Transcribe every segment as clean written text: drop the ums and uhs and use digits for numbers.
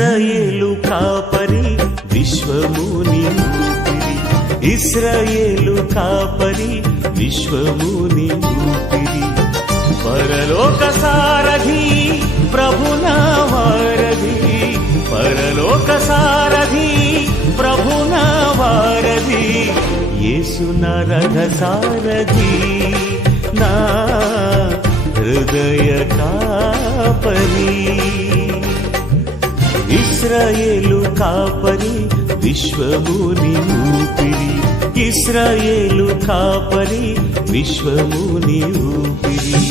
ఇశ్రాయేలు కాపరి విశ్వముని ఊపిరి, ఇశ్రాయేలు కాపరి విశ్వముని ఊపిరి, పరలోక సారథి ప్రభునా వారధి, పరలోక సారథి ప్రభునా వారధి, యేసు నా రథ సారథి నా హృదయ కాపరి. ఇశ్రాయేలు కాపరి విశ్వముని ఊపిరి, ఇశ్రాయేలు కాపరి విశ్వముని ఊపిరి.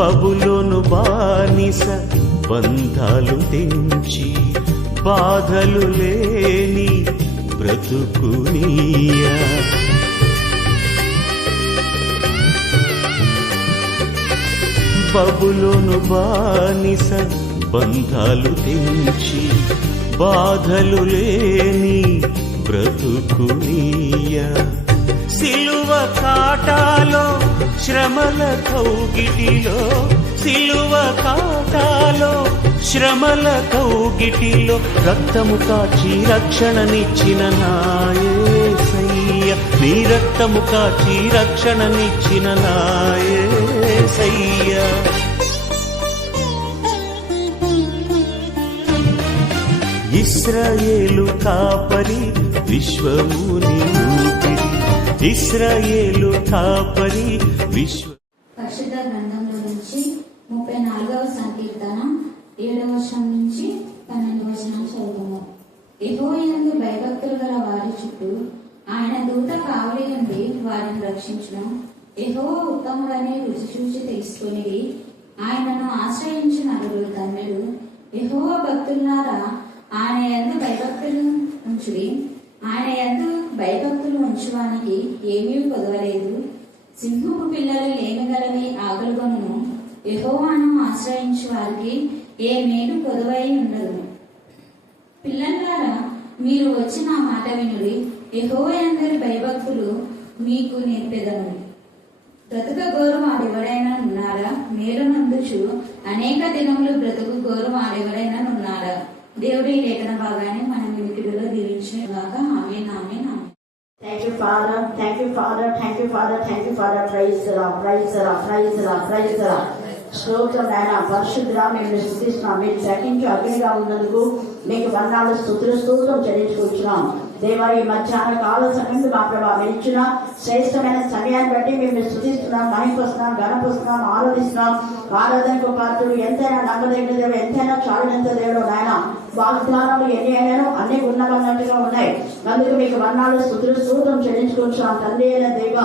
బబులోను బానిస బంధాలు తెంచి, బాధలు లేని బ్రతుకునియా, బబులోను బానిస బంధాలు తెంచి, బాధలు లేని బ్రతుకునియా, సిలువ కాటాలో శ్రమల కౌగిటిలో, సిలువ కాటాలో శ్రమల కౌగిటిలో, రక్తము కాచి రక్షణనిచ్చిన నా యేసయ్య, నీ రక్తము కాచి రక్షణనిచ్చిన నా యేసయ్య. ఇశ్రాయేలు కాపరి విశ్వముని ఊపిరి, ఇశ్రాయేలు కాపరి విశ్వ. పరిశుద్ధ గ్రంథంలో నుంచి 34వ సంకీర్తన 7వ వచనం నుంచి 12వ వచనం చదువుతాము. యెహోవాయందు భయభక్తులు గల వారి చుట్టూ ఆయన దూత కావలి నుండి వారిని రక్షించును. యెహోవా ఉత్తముడని రుచి చూచి తెలుసుకుని ఆయనను ఆశ్రయించిన నరులు ధన్యులు. యెహోవా భక్తులారా ఆయన యందు భయభక్తులు ఉంచుడి, ఆయన యందు భయభక్తులు ఉంచువానికి ఏమీ కొదవలేదు. సింహపు పిల్లలు లేమిగలవి ఆకలిగొనును, యెహోవాను ఆశ్రయించు వారికి ఏ మేలు కొదవై ఉండదు. పిల్లలారా మీరు వచ్చి నా మాట వినుడి, యెహోవా యందు భయభక్తులు మీకు నేర్పెదను. బ్రతుక గోరు వాడెవడైనా ఉన్నారా? మేలు నందుచు అనేక దినములు బ్రతుకు గోరు వాడెవడైనా ఉన్నారా? దేవుడి లేఖన భాగాన్ని మన వినికిడిలో దీవించిన గాక. ఆమేన్, ఆమేన్, ఆమేన్. Thank you, Father. Thank you, Father. Thank you, Father. Thank you, Father. Praise the Lord. Praise the Lord. Praise the Lord. Praise the Lord. స్తోత్రం నాయన, పరిశుద్ధుడా మేము స్తుతిస్తున్నాం. మీరు ప్రకటించి అగ్నిగా ఉన్నందుకు మీకు వందనాలు, స్తుతులు, స్తోత్రం చెల్లించుకుంటున్నాం. దేవా, ఈ మధ్యాహ్న కాల సమయంలో మా ప్రభావ ఇచ్చిన శ్రేష్టమైన సమయాన్ని బట్టి మేము స్తుతిస్తున్నాం, మహిమపరుస్తున్నాం, ఘనపరుస్తున్నాం, ఆరాధిస్తున్నాం. ఆరాధనకు పాత్రుడు ఎంతైనా నమ్మదగిన దేవుడు, ఎంతైనా చాలినంత దేవుడు నాయన. వాగ్దానాలు ఎన్ని అయినానో అన్ని ఉన్నవన్నట్టుగా ఉన్నాయి. అందుకు మీకు వందనాలు, స్తుతులు, స్తోత్రం చెల్లించుకుంటున్నాం. తండ్రి అయిన దేవ,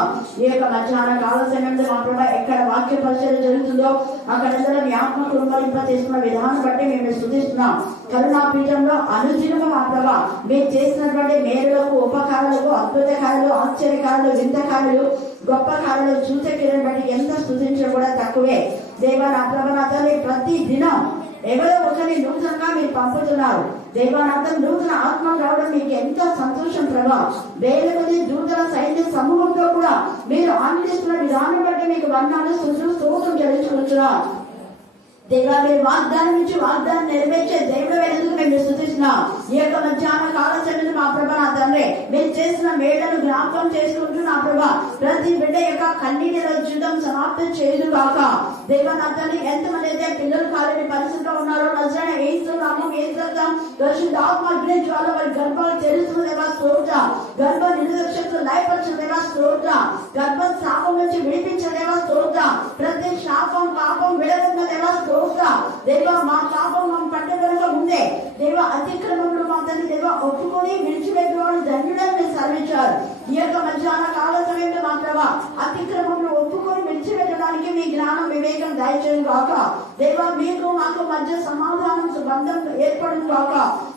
ఈ యొక్క మధ్యాహ్న కాల సమయంలో మా ప్రభావ ఎక్కడ వాక్య పరిచయం జరుగుతుందో అక్కడందరూ మీ ఆత్మ కుటుంబింప తీసుకున్న విధానం బట్టి మేము స్తుతిస్తున్నాం. కరుణాపీఠంలో అనుదినము మా ప్రభావ మీరు చేసినటువంటి మేలులకు, ఉపకారాలకు, అద్భుత కార్యాలు, ఆశ్చర్యకారులు, వింత కార్యాలు, గొప్ప కార్యాలు చూసే కిరణ్ బట్టి ఎంత స్తుతించడం కూడా తక్కువే. దేవా నా ప్రభావ తల్లి, ప్రతి దినం ఎవరో ఒకరిని నూతనంగా మీరు పంపుతున్నారు. దేవానాథం నూతన ఆత్మ రావడం మీకు ఎంతో సంతోషం ప్రభా. వేల మంది దూతల సైన్య సమూహంలో కూడా మీరు ఆనందిస్తున్న విధానం బట్టి మీకు వందనాలు, స్తుతులు, స్తోత్రం చెల్లించుకుంటున్నాం. దేవా, మీరు వాగ్దానం నుంచి వాగ్దానం నెరవేర్చే దేవుడు ఎందుకు మేము స్తుతిస్తున్నాం. ఈ యొక్క మధ్యాహ్న కాల సమయంలో మా ప్రభా నా తండ్రి మీరు చేసిన మేళ్లను జ్ఞాపకం చేసుకుంటూ నా ప్రభా ప్రతి బిడ్డ యొక్క కన్నీటి జీవితం సమాప్తం చేయదు కాక. దేవా నా తండ్రి ఎంతమంది అయితే పిల్లలు కాలేని పరిస్థితిలో ఉన్నారో నజరైన యేసు నామం యేసుదాం పరిశుద్ధ ఆత్మ అగ్ని జ్వాల వారి గర్భాలు తెరుస్తున్న దేవా స్తోత్రం. గర్భ నిర్లక్ష్యంతో లయపరిచిన దేవా స్తోత్రం. గర్భ శాపం నుంచి విడిపించిన దేవా స్తోత్రం. ప్రతి శాపం పాపం విడవున్న దేవా స్తోత్రం. దేవ మా పాపం మా పట్టణంలో ఉందే దేవ అతిక్రమంలో మా తండ్రి దేవ ఒప్పుకొని విడిచిపెట్టిన వాళ్ళు ధన్యుడని మీరు సెలవిచ్చారు. ఈ యొక్క మధ్యాహ్న కాల సమయంలో మా ప్రభా అతిక్రమంలో ఒప్పుకొని విడిచిపెట్టిన జీవించడానికి మీ జ్ఞానం వివేకం దయచేయను కాక. దేవ మీకు మాకు మధ్య సమాధానం బంధం ఏర్పడను కాక.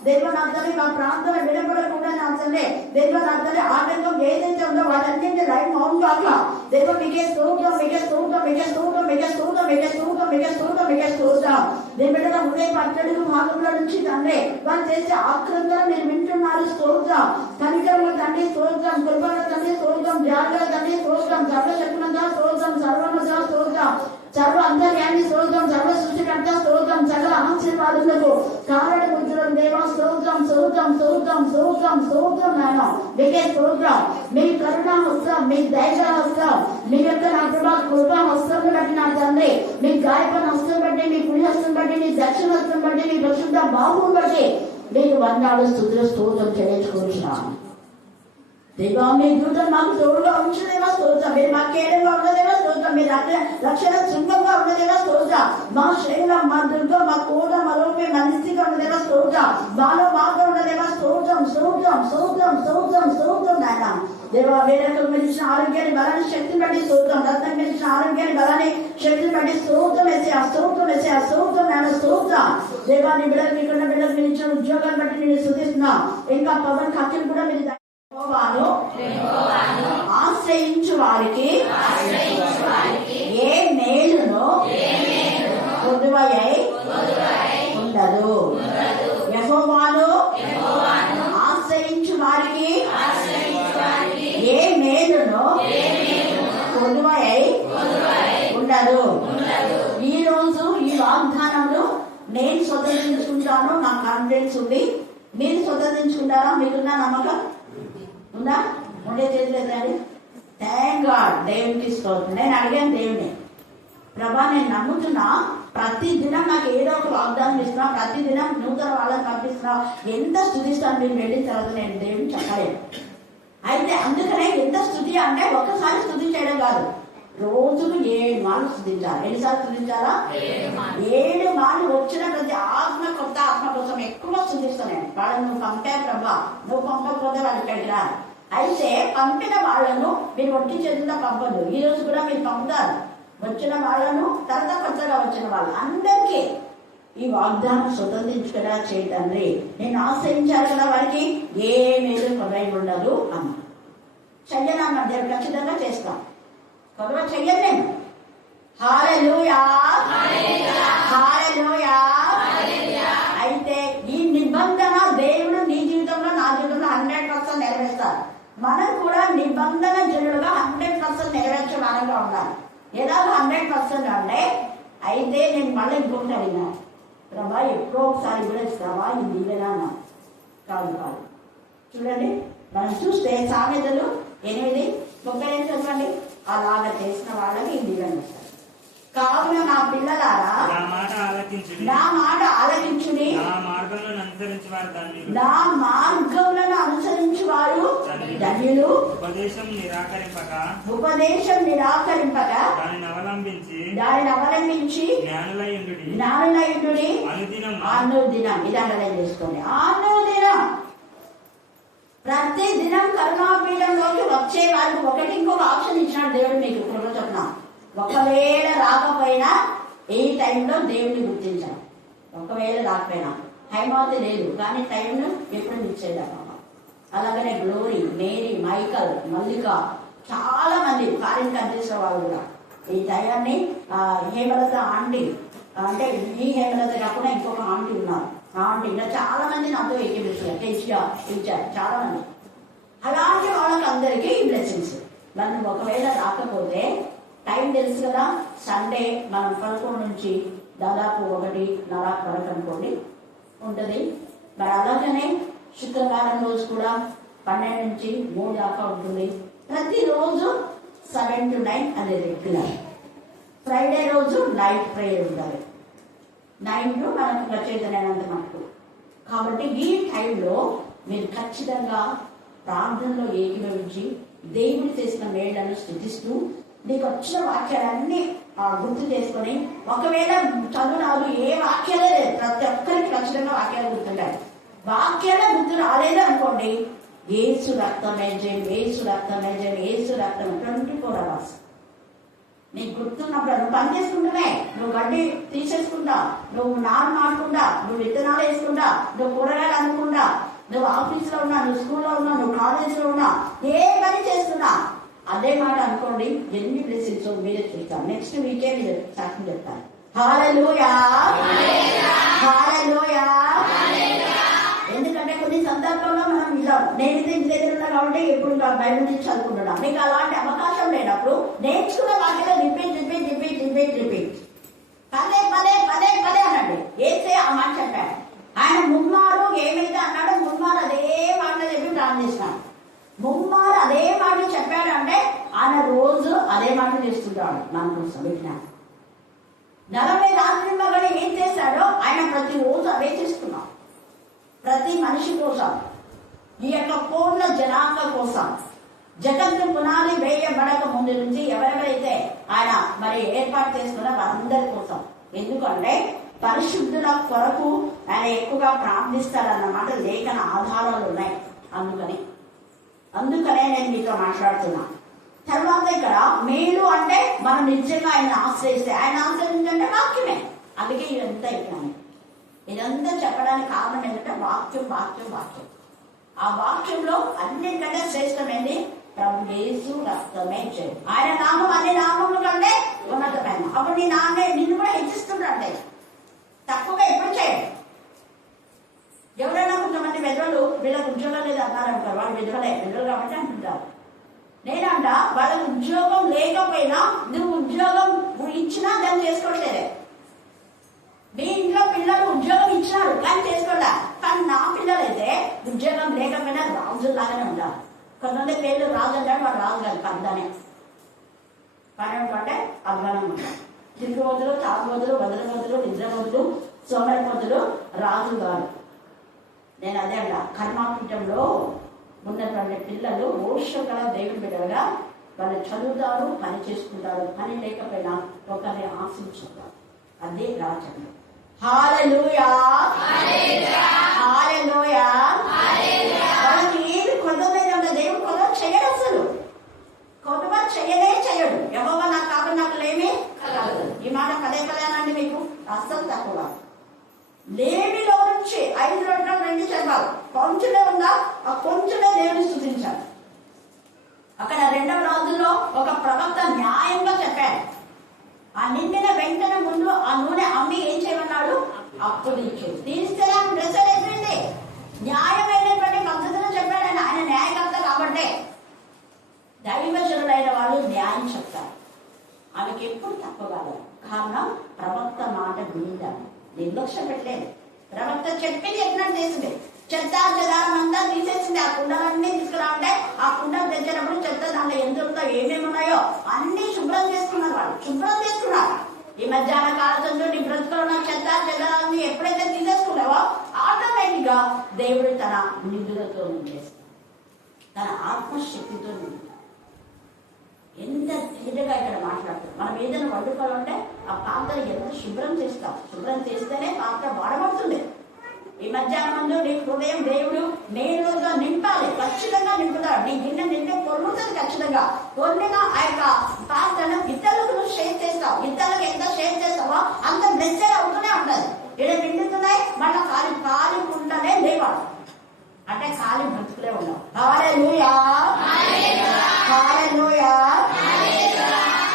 దేవ నా తల్లి మా ప్రాంతం వినపడకుండా నా తల్లి దేవ నా తల్లి ఆటంకం ఏదైతే ఉందో వాటన్నింటి లైన్ అవును కాక. దేవ మీకే స్తోత్రం, మీకే స్తోత్రం, మీకే స్తోత్రం, మీకే స్తోత్రం, మీకే స్తోత్రం, మీకే స్తోత్రం, మీకే స్తోత్రం. దేవుడ ఉదయం పట్టడుగు భాగంలో నుంచి తండ్రి వాళ్ళు చేసే ఆక్రందన మీరు వింటున్నారు. స్తోత్రం, కనికరము తండ్రి స్తోత్రం, కృపణ తండ్రి స్తోత్రం, జాగ్రత్త తండ్రి స్తోత్రం, సర్వశక్తులంతా స్తోత్రం, సర్వమజ స్తోత్రం, సర్వ అంతర్యాన్ని స్తోత్రం, సర్వ సృష్టికర్త స్తోత్రం, సకల ఆశీర్వాదములకు కారణముద్రం దేవా స్తోత్రం, స్తోత్రం, స్తోత్రం, స్తోత్రం, స్తోత్రం. నాయన మీకే స్తోత్రం. మీ కరుణ హస్తం, మీ దైవ హస్తం, మీ యొక్క నా ప్రభా కృప హస్తం బట్టి నా తండ్రి మీ గాయపన హస్తం బట్టి, మీ పుణ్య హస్తం బట్టి, మీ దక్షిణ హస్తం బట్టి, మీ పరిశుద్ధ బాహువును బట్టి మీకు వందనాలు స్తుతులు స్తోత్రం చెల్లించుకుంటున్నాను. దేవా మీ దూతలు మాకు తోడుగా ఉంచదేవా స్తోత్రం. మీరు మా కేడగా ఉన్నదేవా స్తోత్రం. మీరు రక్షణ శృంగంగా ఉన్నదేవా స్తోత్రం. మా శైలం, మా దుర్గం, మా కోట, మా లోపే మనిషిగా ఉన్నదేవా స్తోత్రం. మాలో మాతో ఉన్నదేవా స్తోత్రం, స్తోత్రం, స్తోత్రం, స్తోత్రం, స్తోత్రం. నాయన దేవా వేరొక మిలిచిన ఆరోగ్యాన్ని బలాన్ని శక్తిని బట్టి స్తోత్రం. రత్నం మిలిచిన ఆరోగ్యాన్ని బలాన్ని శక్తిని బట్టి స్తోత్రం వేసే ఆ స్తోత్రం వేసే ఆ స్తోత్రం నాయన స్తోత్రం. దేవా నీ బిడ్డలు మీకున్న బిడ్డలు మీరు ఇచ్చిన ఉద్యోగాన్ని బట్టి నేను స్తుతిస్తున్నా. ఇంకా పవన్ ఖర్చులు కూడా మీరు ఆశ్రయించు వారికి ఏ మేలును పొదువై ఉండదు. యెహోవాను ఆశ్రయించు వారికి ఏ మేలును పొదువై ఉండదు. ఈ రోజు ఈ వాగ్దానంలో నేను స్వతంత్రించుకుంటాను, నాకు కాన్ఫిడెన్స్ ఉంది. మీరు స్వతంత్రించుకుంటారా? మీకున్న నమ్మకం ఉందా? ఉండే చేయలేదండి. Thank God. దేవునికి స్తోత్రం. నేను అడిగాను దేవుని, ప్రభా నేను నమ్ముతున్నా, ప్రతి దినం నాకు ఏదో ఒక వాగ్దానం ఇస్తున్నా, ప్రతి దినం నూతన వాళ్ళని పంపిస్తున్నా, ఎంత స్థుతిస్తాను మీరు వెళ్ళిన తర్వాత నేను దేవుని చెప్పలేను. అయితే అందుకనే ఎంత స్థుతి అంటే ఒక్కసారి స్థుతి చేయడం కాదు, రోజుకు 7 మార్లు స్థుతించాలి. ఎన్నిసార్లు స్థుతించాలా? 7 మార్లు. వచ్చిన ప్రతి ఆత్మ కొత్త ఆత్మ కోసం ఎక్కువ స్థుతిస్తాను నేను. వాళ్ళని నువ్వు పంపే ప్రభా, నువ్వు పంపకపోతే వాళ్ళు ఇక్కడికి రా. అయితే పంపిన వాళ్ళను మీరు ఒట్టి చేతుల్లో పంపదు. ఈ రోజు కూడా మీరు పంపుతారు. వచ్చిన వాళ్ళను, తర్వాత కొత్తగా వచ్చిన వాళ్ళు అందరికీ ఈ వాగ్దానం స్వతంత్రించుకునేలా చేయతండ్రి. నేను ఆశ్రయించారు కదా వారికి ఏ మీరు కొరై ఉండదు అన్న. చెయ్యనన్న దేవుడు ఖచ్చితంగా చేస్తాం. కొరవ చెయ్యను నేను. హల్లెలూయా, హల్లెలూయా. అయితే ఈ నిబంధన దేవుడు నీ జీవితంలో నా జీవితంలో 100% నెరవేరుస్తారు. మనం కూడా నిబంధన జనులుగా 100% నెరవేర్చే వారంగా ఉండాలి. ఏదాకా 100% అంటే అయితే నేను మళ్ళీ ఇంకొకటి అడిగినా, ప్రభా ఎప్పుడో ఒకసారి కూడా ఇస్తావా ఈ దీవెనా? కాదు కాదు. చూడండి మనం చూస్తే సామెతలు 8:30 చెప్పండి. అలాగా చేసిన వాళ్ళకి ఈ దీవెన ఇస్తారు. కావున నా పిల్లలారా నా మాట ఆలకించుడి, నా మాట ఆలకించుడి, నా మార్గములను అనుసరించి వారు ధన్యులు, నా మార్గములను అనుసరించి వారు ధన్యులు. ఉపదేశం నిరాకరింపక దానిని అవలంబించి జ్ఞానులయుండుడి. అనుదినం ఇది అండర్లైన్ చేసుకోండి. అనుదినం ప్రతి దినం కరుణాపీఠంలోకి వచ్చే వారికి ఒకటి ఇంకొక ఆప్షన్ ఇచ్చినాడు దేవుడు మీకు. కృప చొప్పున ఒకవేళ రాకపోయినా ఈ టైంలో దేవుడిని గుర్తించాలి. ఒకవేళ రాకపోయినా హైమావతి లేదు కానీ టైంను ఎప్పుడు ఇచ్చేద్దాం. అలాగనే గ్లోరీ, మేరీ, మైకల్, మల్లిక, చాలా మంది ఫారిన్ కంట్రీస్ లో వాళ్ళు కూడా ఈ టైంని హేమలత ఆంటీ, అంటే ఈ హేమలత కాకుండా ఇంకొక ఆంటీ ఉన్నారు. ఆంటీ ఇంకా చాలా మంది నాతో ఇచ్చారు చాలా మంది. అలాంటి వాళ్ళకి అందరికీ ఈ బ్లెస్సింగ్స్. మనం ఒకవేళ రాకపోతే టైం తెలుసు కదా, సండే మనం 11 నుంచి దాదాపు 1:30 వరకు అనుకోండి ఉంటుంది. మరి అలాగనే శుక్రవారం రోజు కూడా 12 నుంచి 3 దాకా ఉంటుంది. ప్రతిరోజు 7 to 9 అది రెగ్యులర్. ఫ్రైడే రోజు నైట్ ప్రేయర్ ఉండాలి. 9 మనకు రచయితనైనంత మటుకు. కాబట్టి ఈ టైంలో మీరు ఖచ్చితంగా ప్రార్థనలో ఏకీభవించి దేవుడు చేసిన మేళ్లను స్తుతిస్తూ నీకు వచ్చిన వాక్యాలన్నీ గుర్తు చేసుకొని, ఒకవేళ చదువునాలు ఏ వాక్యాలే లేదు, ప్రతి ఒక్కరికి ఖచ్చితంగా వాక్యాలు గుర్తుంటాయి. వాక్యాలే గుర్తు రాలేదు అనుకోండి, ఏసు రక్తమే జయం, ఏసు రక్తమే జయం, ఏసు రక్తం 24 hours. నీకు గుర్తున్నప్పుడు నువ్వు పని చేసుకుంటానే, నువ్వు గడ్డి తీసేసుకుంటా, నువ్వు నారు నాటుకుంటా, నువ్వు విత్తనాలు వేసుకుంటా, నువ్వు కూరగాయలు అనుకుంటా, నువ్వు ఆఫీస్లో ఉన్నా, నువ్వు స్కూల్లో ఉన్నా, నువ్వు కాలేజీలో ఉన్నా, ఏ పని చేస్తున్నా అదే మాట అనుకోండి. ఎన్ని బ్లెస్సింగ్స్ మీరే చూస్తారు. నెక్స్ట్ వీకే మీరు సాక్షి చెప్తారు. హల్లెలూయా, హల్లెలూయా. ఎందుకంటే కొన్ని సందర్భంలో మనం ఇలా నేను ఇంటి దగ్గర ఉన్నా కాబట్టి ఎప్పుడు బైబిల్ నుంచి చదువుకుంటున్నా. మీకు అలాంటి అవకాశం లేనప్పుడు నేర్చుకున్న వాటిలో repeat repeat repeat repeat repeat పదే పదే పదే పదే అనండి. ఏసే ఆ మాట చెప్పాడు. ఆయన ముమ్మారు ఏమైతే అన్నాడో ముమ్మారు అదే మాట చెప్పి ప్రార్థిస్తున్నాడు. ముమ్మారు అదే మాట చెప్పాడు అంటే ఆయన రోజు అదే మాట చేస్తుంటాడు మన కోసం. విజ్ఞానం 40 రాత్రి మగడు ఏం చేశాడో ఆయన ప్రతి రోజు అవే చేస్తున్నాం. ప్రతి మనిషి కోసం, ఈ యొక్క పూర్ణ జనాంగ కోసం, జగత్తు పునాది వేయబడక ముందు నుంచి ఎవరెవరైతే ఆయన మరి ఏర్పాటు చేసుకున్నా వారందరి కోసం. ఎందుకంటే పరిశుద్ధుల కొరకు ఆయన ఎక్కువగా ప్రార్థిస్తాడన్నమాట లేఖన ఆధారాలు ఉన్నాయి. అందుకనే నేను మీతో మాట్లాడుతున్నా. తర్వాత ఇక్కడ మేలు అంటే మనం నిజంగా ఆయన ఆశ్రయిస్తే, ఆయన ఆశ్రయించంటే వాక్యమే. అందుకే ఇదంతా ఇదంతా చెప్పడానికి కారణం ఏంటంటే వాక్యం వాక్యం వాక్యం. ఆ వాక్యంలో అన్నింటికంటే శ్రేష్టమైంది ప్రభు యేసు రక్తమే చేయి. ఆయన నామం అన్ని నామముల కంటే ఉన్నతమైన. అప్పుడు నీ నామే నిన్ను కూడా హెచ్చిస్తుంటే తక్కువగా ఎప్పుడు చేయడు. ఎవరైనా కొంతమంది విధవలు వీళ్ళకి ఉద్యోగం లేదు అన్నారంటారు. వాళ్ళు విధవలే, విధవలు కాబట్టి అంటుంటారు. నేనంట వాళ్ళకి ఉద్యోగం లేకపోయినా నువ్వు ఉద్యోగం ఇచ్చినా దాన్ని చేసుకోవట్లేదే. మీ ఇంట్లో పిల్లలు ఉద్యోగం ఇచ్చినారు కానీ చేసుకోలే. కానీ నా పిల్లలైతే ఉద్యోగం లేకపోయినా రాజులాగానే ఉండాలి. కొంతమంది పేర్లు రాజు అంటాడు, వాడు రాజు కాదు, పెద్దనే పని అంటే అధ్వానం ఉంటాడు. తిరుగుబోతులు, తాగుబోతులు, వదలబోతులు, నిద్రబోతులు, సోమరిపోతులు రాజు గారు. నేను అదే అంట, కర్మాపీఠంలో ఉన్నటువంటి పిల్లలు ఓషకల దేవుని బిడ్డలుగా వాళ్ళు చదువుతారు, పని చేసుకుంటారు. పని లేకపోయినా ఒకరిని ఆశించుకుంటారు. అదే రాజ్యం. హల్లెలూయా, హల్లెలూయా. వాళ్ళకి ఏమి కొదవలేదంటే దేవుడు కొదవ చేయడు. అసలు కొదవ చేయడు. యెహోవా నాకు కాబట్టి నాకు లేమి కలగదు. ఈ మాట పదే పదేనండి మీకు అస్సలు తక్కువ. లేమిలో నుంచి 5 రొట్టెలు 2 చేపలు కొంచెమే ఉందా, ఆ కొంచెమే దేవుని స్తుతించాడు. అక్కడ 2వ రాజుల్లో ఒక ప్రవక్త న్యాయంగా చెప్పాడు. ఆ నిండిన వెంటనే ముందు ఆ నూనె అమ్మి ఏం చేయమన్నాడు, అప్పుడు ఇచ్చేది. తీస్తే నాకు డ్రెస్ అయిపోయింది. న్యాయమైనటువంటి పద్ధతిలో చెప్పాడు. ఆయన న్యాయకర్త కాబట్టి దైవజనులైన వాళ్ళు న్యాయం చెప్తారు. ఆమెకి ఎప్పుడు తప్పగలరు. కారణం ప్రవక్త మాట విందాము, నిర్లక్ష్యం పెట్టలేదు. ప్రవక్త చెప్పింది ఎట్లా చేసింది. చెత్త చెదారం అంతా తీసేసింది. ఆ కుండలన్నీ తీసుకురావంటే ఆ కుండలు తెచ్చినప్పుడు చెత్త దాంట్లో ఎందులో ఏమేమి ఉన్నాయో అన్ని శుభ్రం చేసుకున్నారు. వాళ్ళు శుభ్రం చేసుకున్నారు. ఈ మధ్యాహ్న కాలంలో నీ బ్రతుకులో ఉన్న చెత్త చెదారాన్ని ఎప్పుడైతే తీసేసుకున్నావో ఆటోమేటిక్ గా దేవుడు తన నిధులతో నిండేస్తాడు, తన ఆత్మశక్తితో నిండుతాడు. ఎంత తేలిగా ఇక్కడ మాట్లాడతారు. మనం ఏదైనా వండుకోవాలంటే ఆ పాత్ర ఎంత శుభ్రం చేస్తాం. శుభ్రం చేస్తేనే పాత్ర వాడబడుతుంది. ఈ మధ్యాహ్నం నీ హృదయం దేవుడు నేరుగా నింపాలి. ఖచ్చితంగా నింపుతాడు. నీ గిన్నె నింటే పొరుగుతుంది. ఖచ్చితంగా పొందిన ఆ యొక్క పాత్రను ఇతరులకు నువ్వు షేర్ చేస్తావు. ఇతరులకు ఎంత షేర్ చేస్తావో అంత బ్లెస్సెడ్ అవుతూనే ఉంటుంది. ఇక్కడ నిండుతున్నాయి, మళ్ళీ కాలి ఉండనే లేవాడు అంటే ఖాళీ బ్రతుకులే ఉన్నావు. హల్లెలూయా, హల్లెలూయా.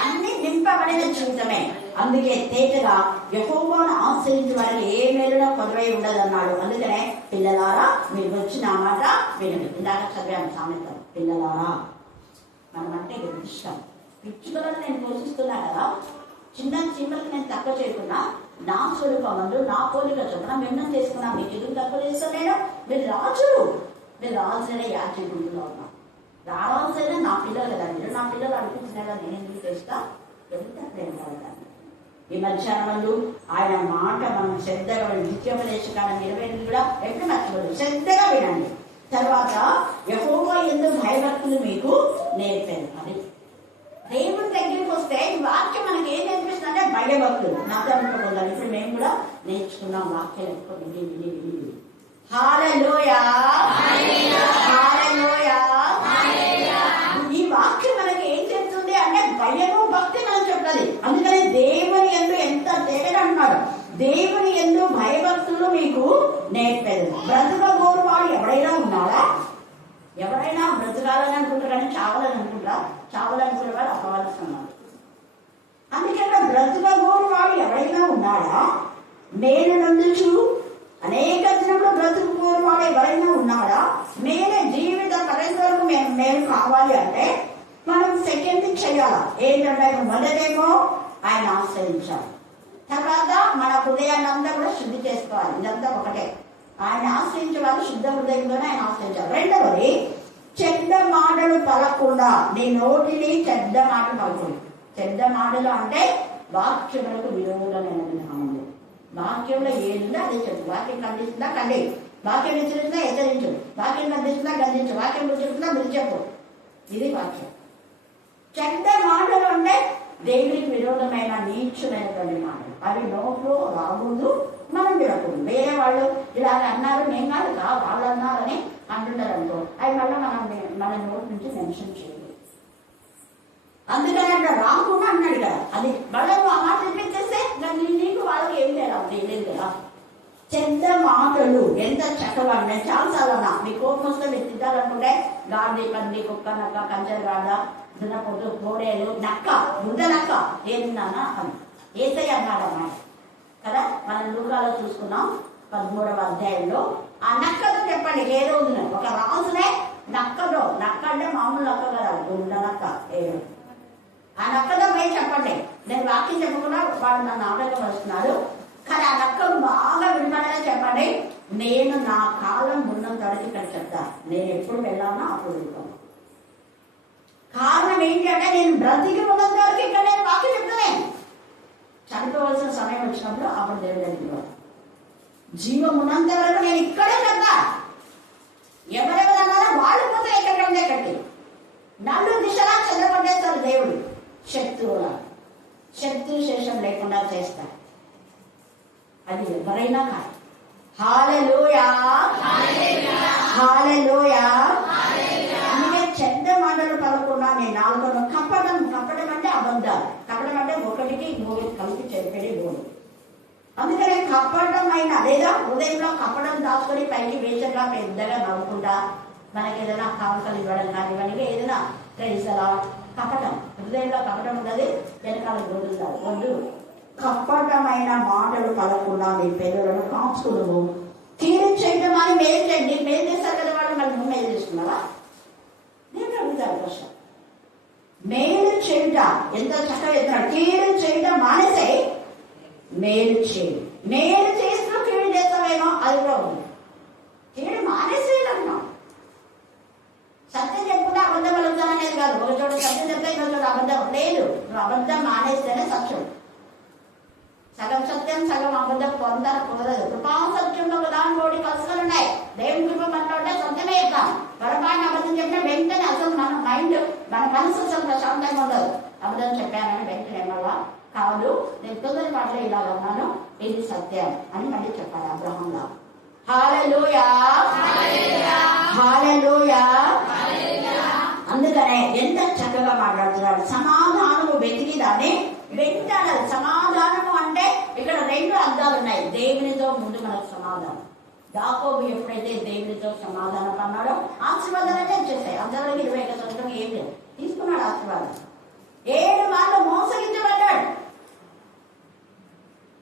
అన్ని నింపబడిన జీవితమే. అందుకే తేటగా యెహోవాను ఆశ్రయించే వారికి ఏ మేలునో కొదవై ఉండదన్నాడు. అందుకనే పిల్లలారా మీరు వచ్చిన మాట వినండి. ఇందాక చదివాను సామెత, పిల్లలారా. మనమంటే ఇష్టం. పిచ్చుకలను నేను పోషిస్తున్నా కదా, చిన్న చీమలకు నేను తక్కువ చేయకుండా నా స్వరూపమందు నా పోలిక చొప్పున మిన్నం చేసుకున్నా. మీకు ఎందుకు తక్కువ చేస్తాను నేను? మీరు రాజులు, మీరు రాజులైన యాజకుడిలో ఉన్నా. రావాల్సిన నా పిల్లలు కదా, మీరు నా పిల్లలు అనిపించినా నేను ఎందుకు చేస్తా? ఎంత ప్రేమ కలగాలి. ఈ మధ్యాహ్నం ఆయన మాట మనం శ్రద్ధగా నిత్యోపదేశకాలం 28 కూడా ఎప్పుడు మర్చిపోదు. శ్రద్ధగా వినండి. తర్వాత యెహోవా యందు భయభక్తులు మీకు నేర్పాను. అది దేవుడి దగ్గరికి వస్తే ఈ వాక్యం మనకి ఏం నేర్పిస్తుంది అంటే భయభక్తులు. నాతో అనుకోవాలి. ఇప్పుడు మేము కూడా నేర్చుకున్నాం వాక్యం ఎక్కువ విని విని విని విని. హల్లెలూయా, హల్లెలూయా. ఈ వాక్యం మనకి ఏం చెప్తుంది అంటే భయము భక్తి మనం చెప్పలేదు. అన్నాడు, దేవుని యందు భయభక్తులు మీకు నేర్పేది. బ్రతకగోరు వాడు ఎవరైనా ఉన్నాడా? ఎవరైనా బ్రతకాలని అనుకుంటారు కానీ చావాలని అనుకుంటారా? చావాలనుకునే వాడు అపవాదిస్తున్నాడు. అందుకే బ్రతకగోరు వాడు ఎవరైనా ఉన్నాడా? మేలు నందుచు అనేక దినములు బ్రతుకుకోరు వాడు ఎవరైనా ఉన్నాడా? మేలే జీవిత కరెంట్ వరకు మేము కావాలి అంటే మనం సెకండ్ చేయాలి. ఏంటంటే మొదటేమో ఆయన ఆశ్రయించాలి, తర్వాత మన హృదయాన్ని అంతా కూడా శుద్ధి చేసుకోవాలి. ఇదంతా ఒకటే. ఆయన ఆశ్రయించే వాళ్ళు శుద్ధ హృదయంతోనే ఆయన ఆశ్రయించాలి. రెండవది, చెడ్డ మాటలు పలకుండా నీ నోటిని చెడ్డ మాటలు పలుకుని. చెడ్డ మాటలు అంటే వాక్యములకు విరోధమైనది. వాక్యంలో ఏదుందో అదే చెప్పు. వాక్యం ఖండిస్తుందా ఖండి, వాక్యం హెచ్చరిస్తుందా హెచ్చరించు, వాక్యం ఖండిస్తుందా ఖండించు, వాక్యం హెచ్చరిస్తుందా మీరు చెప్పు. ఇది వాక్యం. చెడ్డ మాటలు అంటే దేవునికి విరోధమైన నీచుమైనటువంటి మాటలు. అవి నోట్లో రాకూడదు, మనం వినకూడదు. వేరే వాళ్ళు ఇలాగ అన్నారు, మేము కాదు వాళ్ళు అన్నారని అంటున్నారు అనుకో, అవి మళ్ళీ మన నోటి నుంచి మెన్షన్ చేయలేదు. అందుకని అంటే రాకుండా అన్నాడు కదా, అది మళ్ళీ ఆ మాట వినిపించేస్తే నీకు వాళ్ళకి ఏం లేదు కదా. చెడ్డ మాటలు ఎంత చక్కగా ఉన్నాయి. చాలాసార్లు అన్నా, మీ కోపం వస్తే మీరు తిట్టాలనుకుంటే గాంధీ పంది కుక్క నక్క కంచెలు గాడ దున్నపోతు గోడేలు నక్క బుద్ధ నక్క ఏదిన్నానా అని ఏసయ్య అన్నాడు అన్నమాట కదా. మనం లూకాలో చూసుకున్నాం 13వ అధ్యాయంలో. ఆ నక్కతో చెప్పండి ఏ రోజున ఒక రాజునే నక్కతో, నక్క అంటే మామూలు నక్క కదా, గుండ నక్క ఏడు. ఆ నక్కతో పోయి చెప్పండి. నేను వాక్యం చెప్పకుండా వాడు నన్ను ఆటంకపరుస్తున్నాడు, కానీ ఆ నక్కను బాగా వినపడగా చెప్పండి, నేను నా కాలం ఉన్నంత వరకు ఇక్కడ చెప్తా, నేను ఎప్పుడు వెళ్ళానో అప్పుడు వెళ్తాను. కారణం ఏంటి అంటే నేను బ్రతికి ఉన్నంత వరకు ఇక్కడ నేను వాక్యం చెప్తాను. చనిపోవలసిన సమయం వచ్చినప్పుడు అప్పుడు దేవుడు వెళ్ళిపో. జీవం ఉన్నంత వరకు నేను ఇక్కడే చెప్తా. ఎవరెవరు అన్నారో వాళ్ళు పోతే ఎక్కడ ఉంది ఎక్కడికి. నన్ను దిశలా చెదరగొట్టేస్తారు దేవుడు. శత్రు శేషం లేకుండా చేస్తారు. అది ఎవరైనా కాదు. హల్లెలూయా, హల్లెలూయా. అందుకే చెడ్డ మాటలు పలకుండా నేను నాలుగు కప్పడం. కప్పడం అంటే అబద్ధాలు. కప్పడం అంటే ఒకటికి ఇంకొకటి కలిపి చెప్పేది గోడు. అందుకనే కప్పడం అయినా లేదా హృదయంలో కప్పడం దాచుకొని పైకి వేచగా పెద్దగా నవ్వుకుంటా మనకి ఏదైనా కానుకలు ఇవ్వడం కానీ ఇవన్నీ ఏదైనా తెలుసలా కపటం. హృదయంలో కపటం ఉన్నది, వెనకాల గోడు వద్దు. కపటమైన మాటలు పలకుండా మీ పేదలను కాచుకును. కీడు చేయడం అని మేలు చేయండి. మేలు చేస్తారు కదా వాళ్ళు, మళ్ళీ నువ్వు మేలు చేస్తున్నావా? నేను అడుగుతాను ప్రశ్న. మేలు చేయుట ఎంత చక్కగా చెప్తున్నాడు. కీడు చేయడం మానేసే మేలు చేయి. మేలు చేస్తూ కీడు చేస్తావేమో అది కూడా ఉంది. కీడు మానేసేయడం. సత్యం చెప్పుకుంటే అబద్ధం పలుకుతాననేది కాదు. ఒక చోట సత్యం చెప్తే ఇంకో చోట అబద్ధం లేదు. నువ్వు అబద్ధం మానేస్తేనే సత్యం. సగం సత్యం సగం అబద్ధం పొందాల కుదరదు. కృపా సత్యంలో ఒకదాని కోడి కలుసుకొని ఉన్నాయి. దేవుని కృప మనలో ఉంటే సత్యమే చెప్తాం. పొరపాటున అబద్ధం చెప్పిన వెంటనే అసలు మన మైండ్ మన మనసు అసలు ప్రశాంతంగా ఉండదు. అబద్ధం చెప్పానని వెంటనే మళ్ళా కాదు, నేను తొందర పాటలో ఇలా ఉన్నాను, ఇది సత్యం అని మళ్ళీ చెప్పాలి అబ్రహంలా. హల్లెలూయా, హల్లెలూయా. అందుకనే ఎంత చక్కగా మాట్లాడుతున్నాడు. సమాధానము వెతికి దాన్ని వెంటనే. సమాధానము అంటే ఇక్కడ రెండు అర్థాలు ఉన్నాయి. దేవునితో ముందు మనకు సమాధానం. యాకోబు ఎప్పుడైతే దేవునితో సమాధానం అన్నాడో ఆశీర్వాదాలనే వచ్చేసాయి. అందరికి 21 సంవత్సరం ఏం లేదు, తీసుకున్నాడు ఆశీర్వాదం. 7 మార్లు మోసగించబడ్డాడు.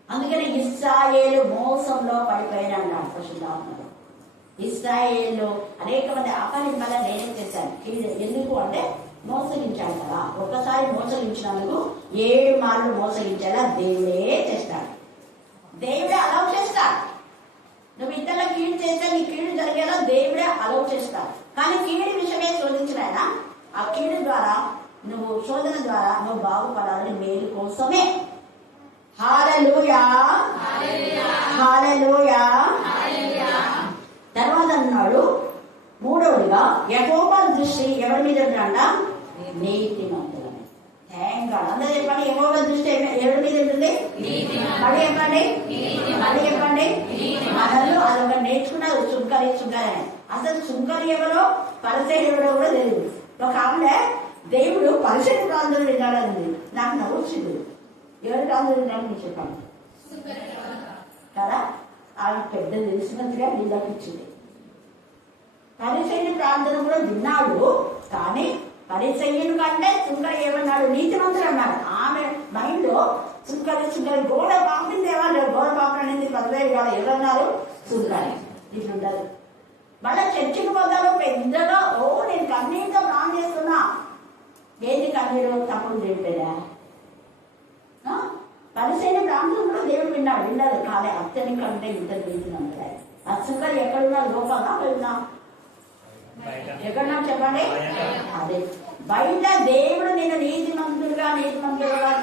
అందుకని ఇశ్రాయేలు మోసంలో పడిపోయిన అన్నాడు పరిశుద్ధాత్మలో. ఇశ్రాయేలు అనేక మంది అపహరింపగా నేనేం చేశాను. ఎందుకు అంటే మోసగించాడు కదా. ఒక్కసారి మోసగించినందుకు 7 మార్లు మోసగించేలా దేవుడే చేస్తాడు. దేవుడే అలౌ చేస్తాడు. నువ్వు ఇతరుల కీడు చేస్తే నీ కీడు జరిగేలా దేవుడే అలౌ చేస్తాడు. కానీ కీడు విషయమే శోధించినైనా ఆ కీడు ద్వారా నువ్వు శోధన ద్వారా నువ్వు బాగుపడాలని మేలు కోసమే. హల్లెలూయా, హల్లెలూయా. తర్వాత అన్నాడు మూడవదిగా యెహోవా దృష్టి ఎవరి మీద ఉందంట? నీతిమంతుల మీద. Thank God. అందరూ చెప్పండి, యెహోవా దృష్టి ఎవరి మీద ఉంటుంది? మళ్ళీ చెప్పండి, మళ్ళీ చెప్పండి. మనల్ని అదొక నేర్చుకున్నారు సుంకరి సుంకరని. అసలు సుంకరి ఎవరో పరిసయ్యుడు ఎవరో కూడా తెలియదు. ఒక ఆవిడ దేవుడు పరిసయ్యుడు ఆందోళన వినాలని నాకు నవ్వుచ్చింది. ఎవరికి ఆందోళన వినాలని చెప్పండి. కదా, ఆమె పెద్ద తెలిసినట్టుగా నీళ్ళకి ఇచ్చింది. పరిసయ్యుని ప్రార్థన కూడా విన్నాడు, కానీ పరిసయ్యుని కంటే సుంకరి ఏమన్నాడు, నీతిమంతుడు అన్నాడు. ఆమె మైండ్ లో సుంకరి గోడ పాపింది వాళ్ళు, గోడ పాపం అనేది పదవేలు కాదు, ఎవరన్నారు, సుంకరి. ఇట్లా ఉండదు. మళ్ళీ చర్చికి పోతాడు పెద్దగా, ఓ నేను కన్నీటితో ప్రాణం చేస్తున్నా. ఏంటి కన్నీరు? తప్పులు చెప్పేదా? పరిసయ్యుని ప్రార్థన కూడా దేవుడు విన్నాడు, కానీ అతని కంటే ఇద్దరు నీతిమంతుడు. ఆ సుంకరి ఎక్కడున్నారు? లోపల వెళ్ళినా ఎక్కడున్నా చెప్పండి. అదే బయట దేవుడు నేను నీతిమంతుడుగా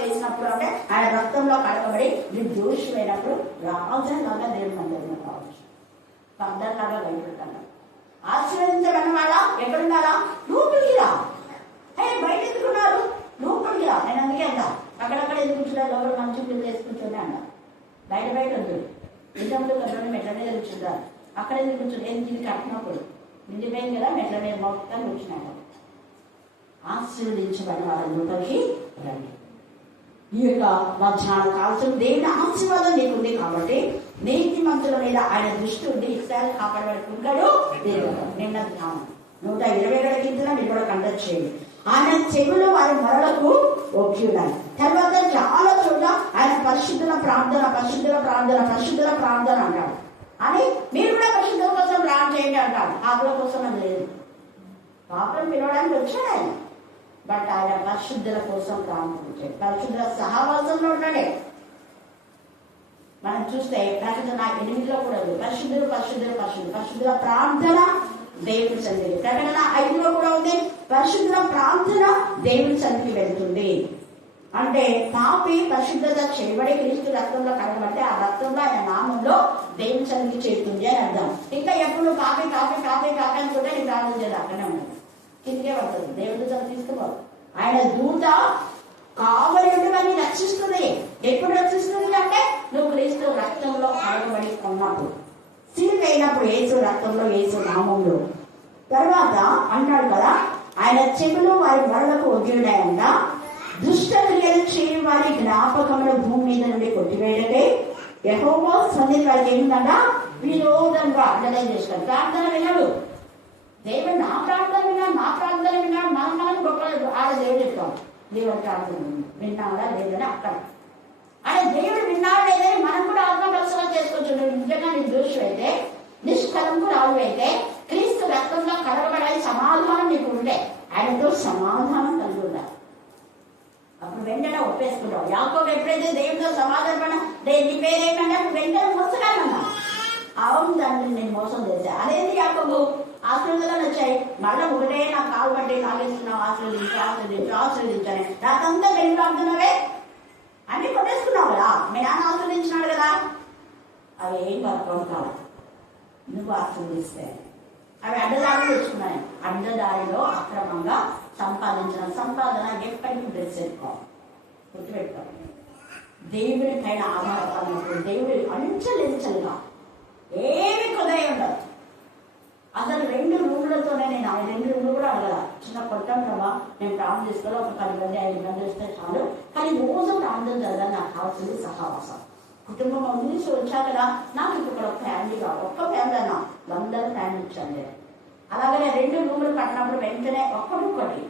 చేసినప్పుడు, అంటే ఆయన రక్తంలో కడగబడి నిర్దోషమైనప్పుడు రాజలాగా దేవుడు మందిరంలో కావచ్చు, అందరిలాగా బయటపెట్టాను. ఆశీర్వదించబడిన వాళ్ళ ఎక్కడున్నారా? లోపలికి రా. బయట ఎందుకున్నారు? లోపలికి రా. నేను అందుకే అంట అక్కడక్కడ ఎందుకుంటున్నారు, లోపల మంచి పిల్లలు వేసుకుంటుండే అంట. బయట ఉంటుంది ఇంట్లో కట్టడం మెట్ల మీద కూర్చుంటారు, అక్కడ ఎందుకు కూర్చుంటే ఇది కట్టినప్పుడు నిండిపోయింది కదా, మెట్ల మీద మొత్తం కూర్చున్నాడు. ఆశీర్వదించబడిన వాళ్ళ లోపలికి రండి. ఈ యొక్క మధ్యాహ్నం కాల్సిన దేవుని ఆశీర్వాదం నీకుంది కాబట్టి నీతిమంతుల మీద ఆయన దృష్టి ఉండి ఇస్రాయల్ కాపాడబడుకుంటాడు. నిన్న 120 కింద మీరు కూడా కండక్ట్ చేయండి. ఆయన చెవులు వారి మొరలకు ఒప్పున్నాయి. తర్వాత చాలా చోట్ల ఆయన పరిశుద్ధుల ప్రార్థన అంటాడు. అని మీరు కూడా పరిశుద్ధుల కోసం ప్రార్థన చేయండి అంటాడు. ఆకుల కోసం అది లేదు, పాపం పిలవడానికి వచ్చాడు ఆయన. బట్ ఆయన పరిశుద్ధుల కోసం ప్రార్థించాడు, పరిశుద్ధుల సహవాసంలో ఉన్నాడే. మనం చూస్తే ప్రకటన 8లో కూడా ఉంది, పరిశుద్ధుల ప్రార్థన దేవుని సన్నిధి. ప్రకటన 5లో కూడా ఉంది, పరిశుద్ధుల ప్రార్థన దేవుని సన్నిధికి వెళ్తుంది. అంటే పాపి పరిశుద్ధత చేయబడి క్రీస్తు రక్తంలో కడగబడితే ఆ రక్తంలో ఆయన నామంలో దేవుని సన్నిధికి చేరుతుంది అని అర్థం. ఇంకా ఎప్పుడు కాపీ అనుకుంటే నీ ప్రార్థన చేయాలి, అక్కడనే ఉన్నది, కిందకే పడుతుంది. దేవుడితో తీసుకోవాలి. ఆయన దూత కావలి అని రక్షిస్తుంది. ఎప్పుడు రక్షిస్తుంది అంటే నువ్వు క్రీస్తు రక్తంలో కడగబడి ఉన్నప్పుడు, సిలువ అయినప్పుడు, యేసు రక్తంలో, యేసు నామంలో. తర్వాత అంటాడు కదా, ఆయన చెవులు వారి మొరలకు ఒగ్గినాయంట, దుష్ట క్రియలు చేయని వారి జ్ఞాపకములు భూమి మీద నుండి కొట్టివేయడమే యెహోవా సన్నిధి వారికి ఏంటంట విరోధంగా అండర్లైన్ చేస్తాడు. ప్రార్థన విన్నాడు దేవుడు, నా ప్రార్థన విన్నాడు. మనం గొప్ప ఆడ దేవుడు చెప్తాం, దేవుడు ప్రార్థన విన్నాడా లేదని అక్కడ ఆయన దేవుడు విన్నాడు లేదని మనం కూడా ఆత్మపరిశీలన చేసుకోవచ్చు. నువ్వు నిజంగా నిర్దోషం అయితే, నిష్కలంకురాలు అయితే, క్రీస్తు రక్తంలో కడగబడాలి సమాధానం నీకు ఉంటే ఆయనతో సమాధానం కలిగి ఉండాలి. అప్పుడు వెంటనే ఒప్పేసుకుంటావు. యాకోబు ఎప్పుడైతే దేవుడితో సమాధానం పడినా నీ పేరేంటంటే అప్పుడు వెంటనే మోసగానన్నా, అవును తండ్రి నేను మోసం చేశా. అదేంటి యాకోబు ఆశీర్వాదాలు వచ్చాయి, మళ్ళీ ఒకటే నాకు కాలు పట్టి లాగేస్తున్నావు, ఆశీర్వదించాలి నాకంతా వెళ్ళు అంటున్నావే, అన్ని కొట్టేసుకున్నావు కదా, మీ నాన్న ఆశీర్వదించినాడు కదా, అవి ఏం వర్కౌట్ కావాలి. నువ్వు ఆశీర్వదిస్తే అవి అడ్డదారిలో తెచ్చుకున్నాయి. అడ్డదారిలో అక్రమంగా సంపాదించిన సంపాదన ఎప్పటికీ గుర్తుపెట్టుకోవాలి. దేవుడి పైన ఆధారపడినప్పుడు దేవుడి అంచెలించలుగా ఏమి కుదయ ఉండదు. అసలు 2 రూములతోనే నేను 2 రూములు కూడా అడగల. చిన్న కొట్టం ప్రభా నేను ప్రార్థన చేసుకోవాలి, ఒక 10 మంది 5 మంది వస్తే చాలు, కానీ రోజు ప్రార్థన జరగాలి. నాకు కావాల్సింది సహవాసం. కుటుంబం నుంచి వచ్చా కదా, నాకు ఇక్కడ ఒక ఫ్యామిలీ కావాలి, ఒక్క ఫ్యామిలీ అన్నా 100 ఫ్యామిలీ ఇచ్చాను. అలాగనే 2 రూములు కట్టినప్పుడు వెంటనే ఒక్కటి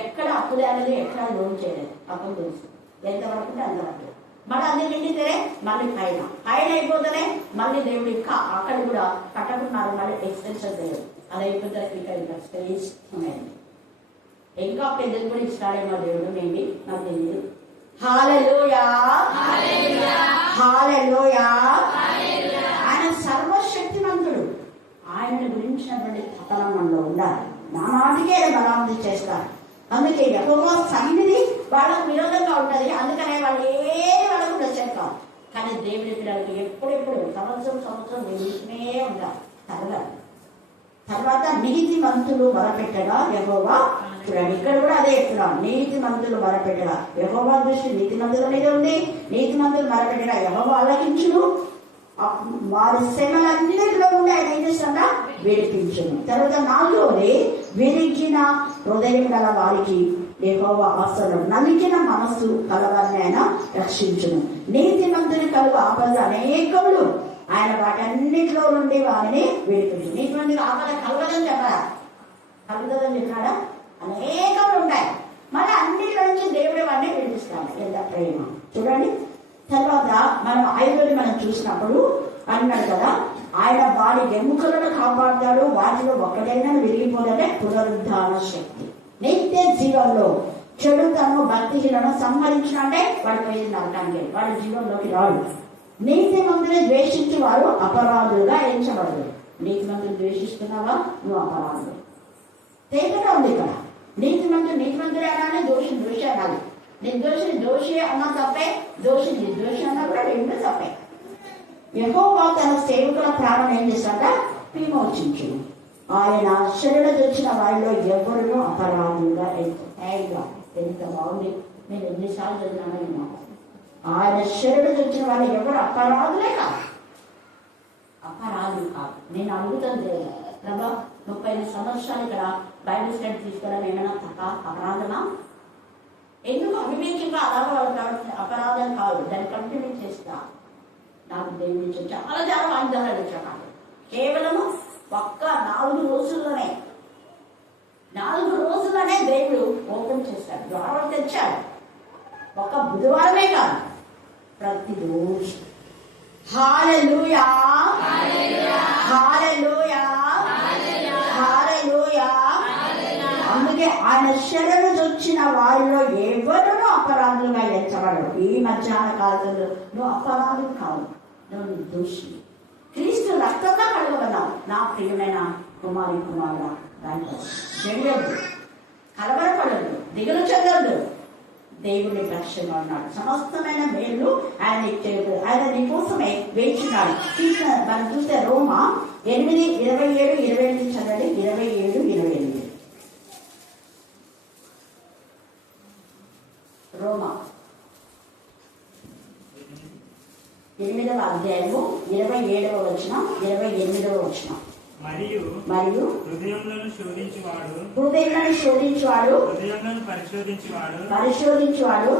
ఎక్కడ అప్పు తేలేదు, ఎక్కడ లోన్ చేయలేదు, అప్పు తెలుసు ఎంతవరకు ఉంటే అంతవరకు. మళ్ళీ అన్ని నిండితే మళ్ళీ పైన అయిపోతేనే మళ్ళీ దేవుడు ఇంకా అక్కడ కూడా కట్టకున్నారు, మళ్ళీ ఎక్స్టెన్షన్ లేదు. అది అయిపోతే ఇంకా స్పేస్ ఉన్నాయండి. ఇంకా పెద్దలు కూడా ఇస్తాడేమో దేవుడు, మేబీ నాకు తెలియదు. హల్లెలూయా, ఆయన సర్వశక్తిమంతుడు. ఆయనను గురించినటువంటి కథనం మనలో ఉండాలి. నా నాటికే బలాంతి చేస్తారు. అందుకే యెహోవా సన్నిధి వాళ్ళకు విరోధంగా ఉంటది. అందుకనే వాళ్ళు వాళ్ళకు నచ్చేస్తాం. కానీ దేవుని పిల్లలకి ఎప్పుడెప్పుడు సంవత్సరం వెళ్తూనే ఉంటారు. తర్వాత నీతి మంతులు మొరపెట్టగా యెహోవా చూడండి, ఇక్కడ కూడా అదే చెప్తున్నాం, నీతి మంతులు మొరపెట్టగా యెహోవా దృష్టి నీతి మంతుల మీద ఉంది. నీతి మంతులు మొరపెట్టగా యెహోవా ఆలకించును, వారి శ్రమలన్నిటిలో ఉండి ఆయన ఏం చేస్తాడా విడిపించును. తర్వాత 4వది విరిగిన హృదయం గల వారికి యెహోవా ఆసనం నలిగిన మనస్సు కలవారిని ఆయన రక్షించును. నీతిమంతుని కలుగు ఆపదలు అనేకములు, ఆయన వాటన్నిటిలో నుండి వారిని విడిపించు. నీతిమంతుని ఆపద కలగదని చెప్పారా? కలుగుతుందని చెప్పాడా? అనేకములు ఉంటాయి. మన అన్నిటిలో నుంచి దేవుడు వారిని విడిపిస్తాడు. ఎంత ప్రేమ చూడండి. తర్వాత మనం 5 మనం చూసినప్పుడు అన్నాడు కదా, ఆయన వారి ఎముకలను కాపాడుతాడు, వాటిలో ఒకటైనా విరిగిపోదనే పునరుద్ధాన శక్తి. నిత్య జీవంలో చెడుతను భక్తిహీనను సంహరించిన అంటే వాడు పోయింది నరకానికి, వాడి జీవంలోకి రాడు. నీతి మందుని ద్వేషించి వారు అపరాధులుగా ఎంచబడదు. నీతి మందుని ద్వేషిస్తున్నావా, నువ్వు అపరాధులు. తేటగా ఉంది ఇక్కడ. నీతి మందుడే అన్నానే దోషి అనాలి. దోషి అన్నా తప్పే, దోషి నిర్దోషి అన్నా కూడా రెండు తప్పే. యెహోవా తన సేవకుల ప్రాణం ఏం చేశాడ? విమోచించు. ఆయన శరణు తెచ్చిన వారిలో ఎవరినూ అపరాధులుగా ఎంత బాగుంది. నేను ఎన్నిసార్లు చదివినా ఆయన శరణు తెచ్చిన వారు ఎవరు అపరాధులే కాదు, అపరాధులు కాదు. నేను అడుగుతుంది ప్రభా, 30 సంవత్సరాలు ఇక్కడ బైబిల్ స్టడీ తీసుకోవడం ఏమైనా తప్ప అపరాధమా? ఎందుకు అవివేకంగా అలాగే అపరాధం కాదు, దాన్ని కంటిన్యూ చేస్తా. నాకు దేవుడి నుంచి చాలా వాగ్దానాలు ఇచ్చాడు. కేవలము ఒక్క 4 రోజుల్లోనే దేవుడు ఓపెన్ చేస్తాడు, ద్వారాలు తెచ్చాడు. ఒక్క బుధవారమే కాదు, ప్రతిరోజు. హల్లెలూయా, హల్లెలూయా, హల్లెలూయా. అందుకే ఆయన శరణు వచ్చిన వారిలో ఎవరు అపరాధులుగా ఎంచబడరు. ఈ మధ్యాహ్న కాలంలో నువ్వు అపరాధులు కాదు, నువ్వు నిర్దోషి. క్రీస్తు రక్తంగా కడగబడ్డావు. నా ప్రియమైన కుమారుడా, చెయ్యొద్దు, కలవరపడద్దు, దిగులు చెందొద్దు. దేవుని పక్షంగా ఉన్నాడు. సమస్తమైన మేలు ఆయన ఇచ్చేది. ఆయన నీకోసమే వేచినాడు. మనం చూస్తే రోమా 8:27-28 చదవండి. 27-28 రోమా 8వ అధ్యాయము 27వ వచనం 28వ వచనం. మరియు హృదయములను శోధించువాడు, హృదయములను పరిశోధించువాడు,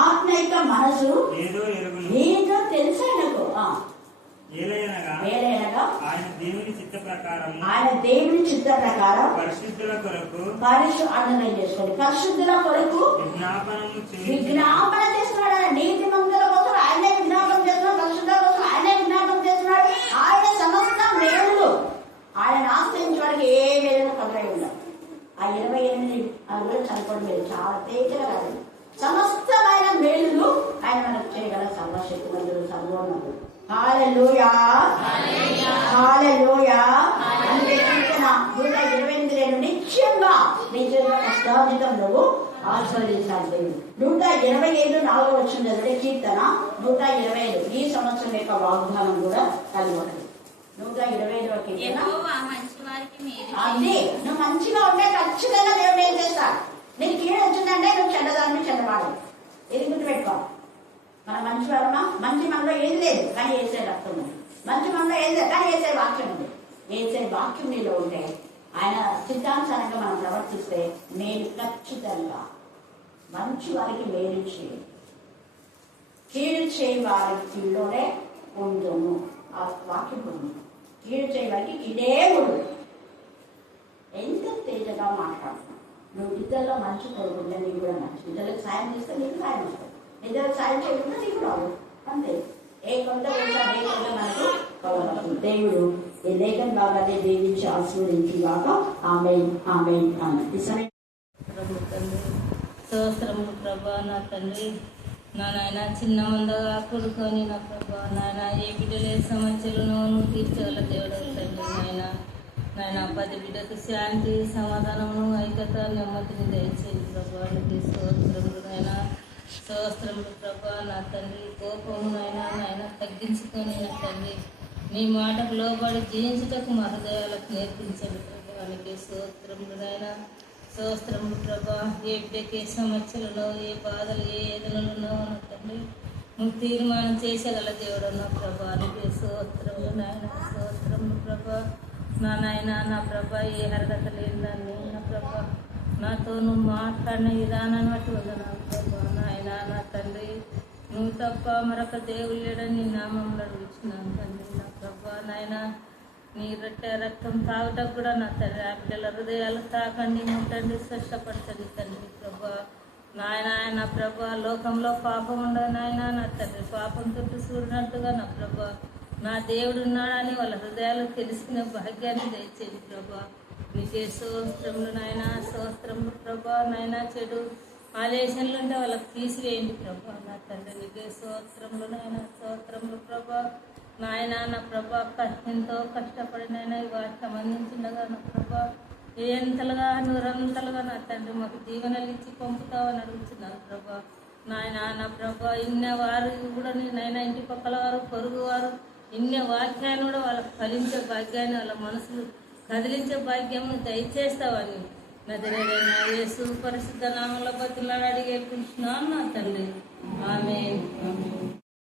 ఆత్మ యొక్క మనసు ఏదో తెలుసైనకు ఏలయనగా ఆయన దేవుని చిత్త ప్రకారం పరిశుద్ధుల కొరకు విజ్ఞాపన చేస్తున్నాడు. నీతి మంతుల కోసం ఆయనే విజ్ఞాపన చేస్తున్నాడు, పరిశుద్ధుల కోసం ఆయనే విజ్ఞాపన చేస్తున్నాడు. ఆయన సమస్త మేలు ఆయన ఆశ్రయించడానికి ఏ మేలు కదలై ఉండదు. ఆ 28 అది కూడా చనిపోవడం లేదు, చాలా తేజగా కాదు. సమస్తమైన మేలు ఆయన మనకు చేయగల సర్వశక్తిమంతుడు, సర్వోన్నతుడు. హల్లెలూయా, హల్లెలూయా. అందుకే కీర్తన 128 నిత్యంగా కష్టార్జితం నువ్వు ఆస్వాదించాలి దేవుడు. 125:4 వచ్చింది అదే కీర్తన 125. ఈ సంవత్సరం యొక్క వాగ్దానం కూడా కలిగి ఉంటుంది. 125 కీర్తన. అదే నువ్వు మంచిగా ఉంటే ఖచ్చితంగా దేవుడు ఏం చేస్తాడు. నీకు కీడు వచ్చిందంటే నువ్వు చెడ్డదాన్ని చెడ్డవాడు. ఇది గుర్తుపెట్టుకో. మన మంచి వారమా? మంచి మనలో ఏది లేదు కానీ వేసే రక్తం ఉంది. మంచి మనలో ఏది లేదు కానీ వేసే వాక్యం ఉంది. వేసే వాక్యం నీలో ఉంటే ఆయన సిద్ధాంతానంగా మనం ప్రవర్తిస్తే నేను ఖచ్చితంగా మంచి వారికి మేలు చేయి, కీడు చేయి వారిలోనే ఉండును. ఆ వాక్యం ఉంది. కీడు చేయ వారికి కీడే ఉండు. ఎంత తేజగా మాట్లాడుతున్నావు. నువ్వు ఇద్దరిలో మంచి కోరుకుంటే నీకు కూడా మంచి. ఇద్దరికి సాయం చేస్తే నీకు సాయం వస్తుంది, ఇద్దరికి సాయం చేయకుండా నీకు రాదు. అంతే. ఏ కొంత మనకు కలవచ్చు. దేవుడు ఈ లేఖన భాగాన్ని దీవించి ఆశీర్వదించి కాక ఆమేన్, ఆమేన్, ఆమేన్. స్తోత్రములు ప్రభా. నా తండ్రి, నా నాయన చిన్న మందగా కొడుకొని నా ప్రభా నాయన ఏ బిడ్డలే సమస్యలను నువ్వు తీర్చగల దేవుడు తండ్రి. నాయన 10 బిడ్డకు శాంతి, సమాధానము, ఐక్యత, నెమ్మదిని దయచేసి ప్రభా. నీకు స్తోత్రములు నాయన, స్తోత్రములు ప్రభా. నా తండ్రి, కోపము నాయన తగ్గించుకొని నా తండ్రి నీ మాటకు లోబడి జీవించుటకు మా హృదయాలకు నేర్పించండి ప్రభా. నీకు స్తోత్రములు నాయన, స్తోత్రములు ప్రభా. ఏ బిడ్డకి సమస్యలలో, ఏ బాధలు, ఏ ఏదలలో నా తండ్రి నువ్వు తీర్మానం చేసేగల దేవుడు నా ప్రభా. నీకు స్తోత్రములు నాయన, స్తోత్రములు ప్రభా. నా నాయన, నా ప్రభా ఏ అర్హత లేని దాన్ని నా ప్రభా నాతో నువ్వు మాట్లాడిన విధానాన్ని బట్టి వందనాలు ప్రభా. నాయన నా తండ్రి, నువ్వు తప్ప మరొక దేవుడు లేడని నీ నామంలో అడుగుతున్నాను తండ్రి. నా ప్రభా నాయన, నీ రొట్టె రక్తం తాగటం కూడా నా తండ్రి ఆ బిడ్డల హృదయాలు తాకండి, ముట్టండి, స్పష్టపరచండి తండ్రి ప్రభా. నాయన నా ప్రభా, లోకంలో పాపం ఉండదు నాయన నా తండ్రి. పాపం చుట్టూ చూడినట్టుగా నా ప్రభా నా దేవుడు ఉన్నాడని వాళ్ళ హృదయాలు తెలుసుకునే భాగ్యాన్ని దయచేయండి ప్రభా. నీకే స్తోత్రములు నాయన, స్తోత్రములు ప్రభా. నాయన చెడు ఆలోచనలు ఉంటే వాళ్ళకి తీసివేయండి ప్రభా. నా తండ్రి నీకే స్తోత్రములు నాయన, స్తోత్రములు ప్రభా. నాయన నా ప్రభా, ఎంతో కష్టపడినైనా ఈ వాటికి అందించిండగా నా ప్రభా, ఎంతలుగా నూరంతలుగా నా తండ్రి మాకు దీవెనలు ఇచ్చి పంపుతావని అడుగుతున్నాను ప్రభా. నాయన నా ప్రభా, ఇన్న వారు కూడా నేనైనా ఇంటి పక్కల వారు, పొరుగు వారు ఇన్ని వాక్యాన్ని కూడా వాళ్ళకి ఫలించే భాగ్యాన్ని, వాళ్ళ మనసులు కదిలించే భాగ్యం దయచేస్తావని నజరేయుడైన యేసు పరిశుద్ధ నామములో బతిమలాడి అడిగే కృష్ణ నా తండ్రి. ఆమేన్.